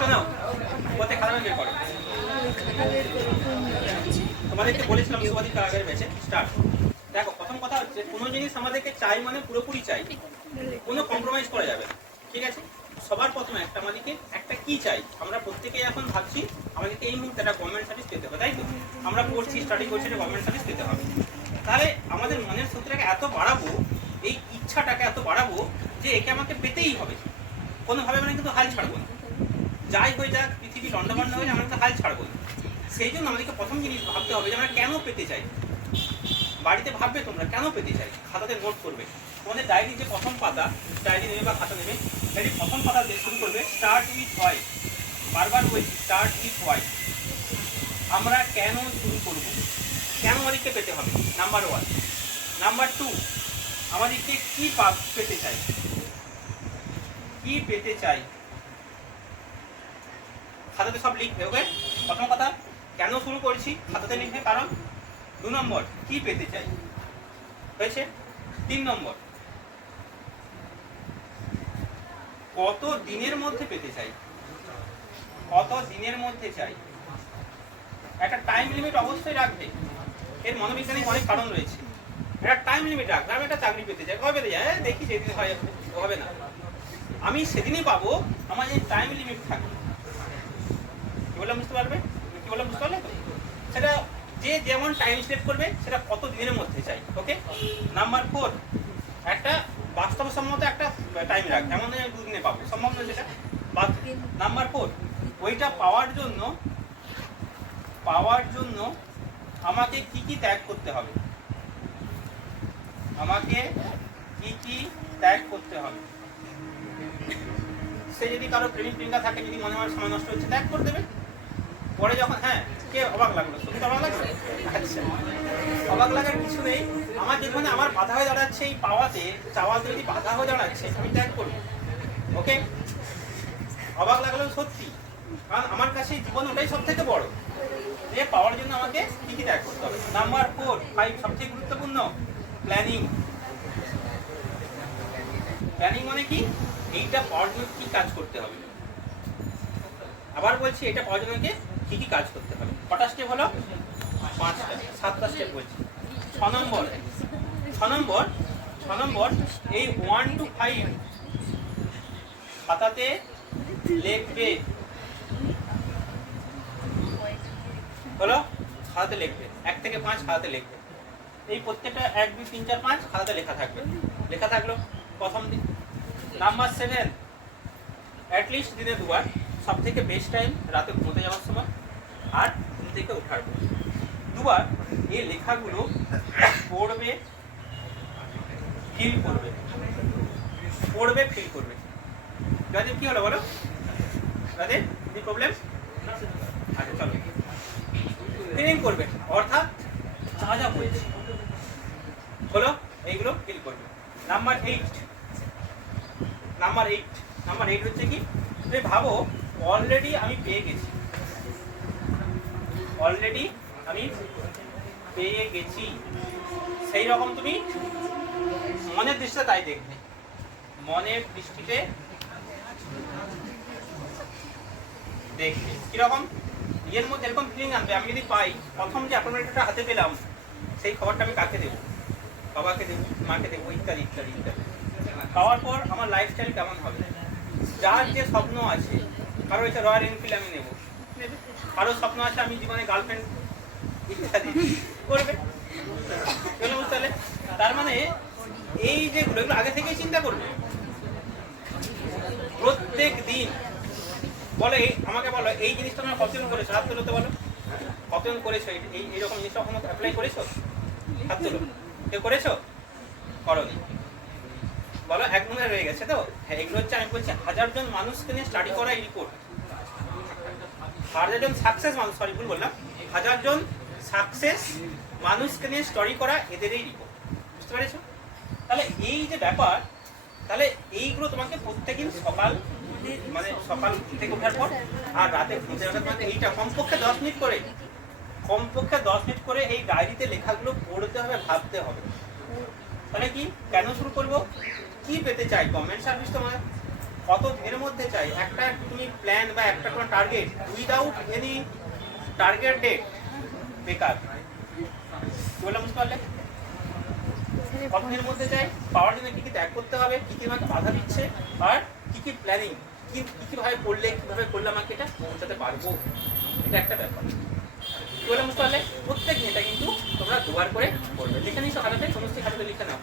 শোনো, কোথায় খাতা বের করো? তোমাদেরকে বলেছিলাম শুভাদিক আগের ব্যাচে স্টার্ট। দেখো, প্রথম কথা হচ্ছে কোনো জিনিস আমাদেরকে চাই মানে পুরোপুরি চাই, কোনো কম্প্রোমাইজ করা যাবে না, ঠিক আছে? সবার প্রথমে আমাদেরকে একটা কি চাই, আমরা প্রত্যেকেই এখন ভাবছি আমাদেরকে এই মুহূর্তে একটা গভর্নমেন্ট সার্ভিস পেতে হবে, তাই তো? আমরা পড়ছি, স্টাডি করছি, একটা গভর্নমেন্ট সার্ভিস পেতে হবে। তাহলে আমাদের মনের শক্তিটাকে এত বাড়াবো, এই ইচ্ছাটাকে এত বাড়াবো যে একে আমাকে পেতেই হবে, কোনোভাবে মানে কিন্তু হাল ছাড়বো না। যাই হয়ে যাক, পৃথিবী দণ্ডকাণ্ড হয়ে আমরা কিন্তু হাল ছাড়বো না। সেই জন্য আমাদেরকে প্রথম জিনিস ভাবতে হবে যে আমরা কেন পেতে চাই। বাড়িতে ভাববে তোমরা কেন পেতে চাই, খাতাতে নোট করবে। তোমাদের ডায়েরি যে প্রথম পাতা, ডায়েরি নেবে বা খাতা নেবে, ডায়েরি প্রথম পাতা দিয়ে শুরু করবে স্টার্ট উইথ হোয়াই। বারবার বলছি স্টার্ট উইথ হোয়াই। আমরা কেন শুরু করব, কেন আমাদেরকে পেতে হবে, নাম্বার 1। নাম্বার 2, আমাদেরকে কি পেতে চাই, কি পেতে চাই, খাতাতে সব লিখবে। ওকে, প্রথম কথা কেন শুরু করছি খাতাতে লিখবে, কারণ 2 নম্বর কি পেতে চাই হয়েছে। 3 নম্বর কত দিনের মধ্যে পেতে চাই, কত দিনের মধ্যে চাই। একটা টাইম লিমিট অবশ্যই রাখবে, এর মনোবিজ্ঞানিক অনেক কারণ রয়েছে। একটা টাইম লিমিট রাখবে, আমি একটা চাকরি পেতে চাই, কবে পেতে চাই দেখি যেদিন হয়, হবে না, আমি সেদিনই পাবো, আমার এই টাইম লিমিট থাকবে। কি বললাম বুঝতে পারবে, কি বললাম বুঝতে পারলে তো? সেটা যে যেমন টাইম সেট করবে সেটা কত দিনের মধ্যে চাই। ওকে, নাম্বার 4, একটা বাস্তবসম্মত একটা টাইম রাখ, এমন 2 দিনে পাবো, সম্ভব নয় সেটা। নাম্বার 4, ওইটা পাওয়ার জন্য আমাকে কি কি ত্যাগ করতে হবে, আমাকে কি কি ত্যাগ করতে হবে। সে যদি কারো প্রেমিক প্রেমিকা থাকে, যদি মনে হয় সময় নষ্ট হচ্ছে, ত্যাগ করে দেবে। পরে যখন কে অবাক লাগলো, সত্যি অবাক লাগছে? আচ্ছা, অবাক লাগার কিছু নেই। আমার যেখানে আমার বাধা হয়ে দাঁড়াচ্ছে এই চাওয়াতে যদি বাধা হয়ে দাঁড়াচ্ছে, আমি ত্যাগ করবো। ওকে, অবাক লাগলেও সত্যি, কারণ আমার কাছে জীবন ওটাই সব থেকে বড়। যে পাওয়ার জন্য আমাকে কি কি ত্যাগ করতে হবে। নাম্বার 4, 5 সবচেয়ে গুরুত্বপূর্ণ, প্ল্যানিং। প্ল্যানিং মানে কি, এইটা পাওয়ার জন্য কি কাজ করতে হবে। আবার বলছি, এটা পাওয়ার জন্য কি কি কাজ করতে হবে। কটা স্টেপ হলো? 5টা, 7টা স্টেপ বলছি। 6 নম্বর এই 1 to 5 খাতাতে লিখবে। হলো, খাতাতে লিখবে, 1 থেকে 5 খাতাতে লিখবে। এই প্রত্যেকটা 1, 2, 3, 4, 5 খাতাতে লেখা থাকবে, লেখা থাকলো প্রথম দিন। নাম্বার 7, অ্যাটলিস্ট দিনে 2 বার, সব থেকে বেস্ট টাইম রাতে ঘুমোতে যাওয়ার সময় আর ঘুম থেকে ওঠার পর 2 বার এই লেখাগুলো পড়বে, ফিল করবে, পড়বে, ফিল করবে। যাদের কি হলো বলো, যাদের কি প্রবলেম? আচ্ছা চলো, ফিলিং করবে, অর্থাৎ যা যা বলছি হলো এইগুলো ফিল করবে। নাম্বার 8 হচ্ছে কি, তুমি ভাবো অলরেডি আমি পেয়ে গেছি, সেই রকম তুমি মনের দৃষ্টিতে তাই দেখবে, মনের দৃষ্টিতে দেখবে কিরকম, এর মধ্যে এরকম ফিলিং আনবে। আমি যদি পাই, প্রথম যে অ্যাপয়েন্টমেন্টটা হাতে পেলাম, সেই খবরটা আমি কাকে দেবো, বাবাকে দেবো, মাকে দেবো, ইত্যাদি ইত্যাদি ইত্যাদি। পাওয়ার পর আমার লাইফস্টাইল কেমন হবে, যার যে স্বপ্ন আছে, কারো হচ্ছে রয়্যাল এনফিল্ড আমি নেবো, কারো স্বপ্ন আছে আমি জীবনে গার্লফ্রেন্ড, ইত্যাদি করবে। বুঝতে, তার মানে এই যেগুলো, এগুলো আগে থেকেই চিন্তা করবে প্রত্যেক দিন। বলো আমাকে বলো, এই জিনিসটা তোমরা কতজন করেছো, হাত তুলো তো বলো, কতজন করেছো এইরকম জিনিসটা কখনো অ্যাপ্লাই করেছো, হাত তুলো। কেউ করেছো? করোনি? বলো, 1 মনে রয়ে গেছে তো। হ্যাঁ, এগুলো হচ্ছে আমি বলছি 1000 জন মানুষকে নিয়ে স্টাডি করা এই রিপোর্ট। 1000 জন সাকসেস মানুষ, সরি ভুল বললাম, 1000 জন সাকসেস মানুষকে নিয়ে স্টাডি করা এদের এই রিপোর্ট। বুঝতে পেরেছো? তাহলে এই যে ব্যাপার, তাহলে এইগুলো তোমাকে প্রত্যেকদিন সকাল থেকে ওঠার পর আর রাতে ঘুমতে যাওয়ার পর এইটা কমপক্ষে 10 মিনিট করে এই ডায়েরিতে লেখাগুলো পড়তে হবে, ভাবতে হবে। তাহলে কি কেন শুরু করব, কি পেতে চাই, গভর্নমেন্ট সার্ভিস তোমার কত দিনের মধ্যে চাই, একটা তুমি প্ল্যান বা একটা কোনো target, without any target date বেকার। কি বললাম বুঝতে পারলে? কত দিনের মধ্যে চাই, পাওয়ার জন্য কি কি ত্যাগ করতে হবে, কি কি আমাকে বাধা দিচ্ছে, আর কি কি প্ল্যানিং, কি কিভাবে করলে কিভাবে করলে আমাকে এটা পৌঁছাতে পারবো, এটা একটা ব্যাপার। কি বললাম বুঝতে পারলে? প্রত্যেক দিন এটা কিন্তু তোমরা দুবার করে করবে, লিখে নিছো হাতে, সমস্ত হাতে লিখে নাও।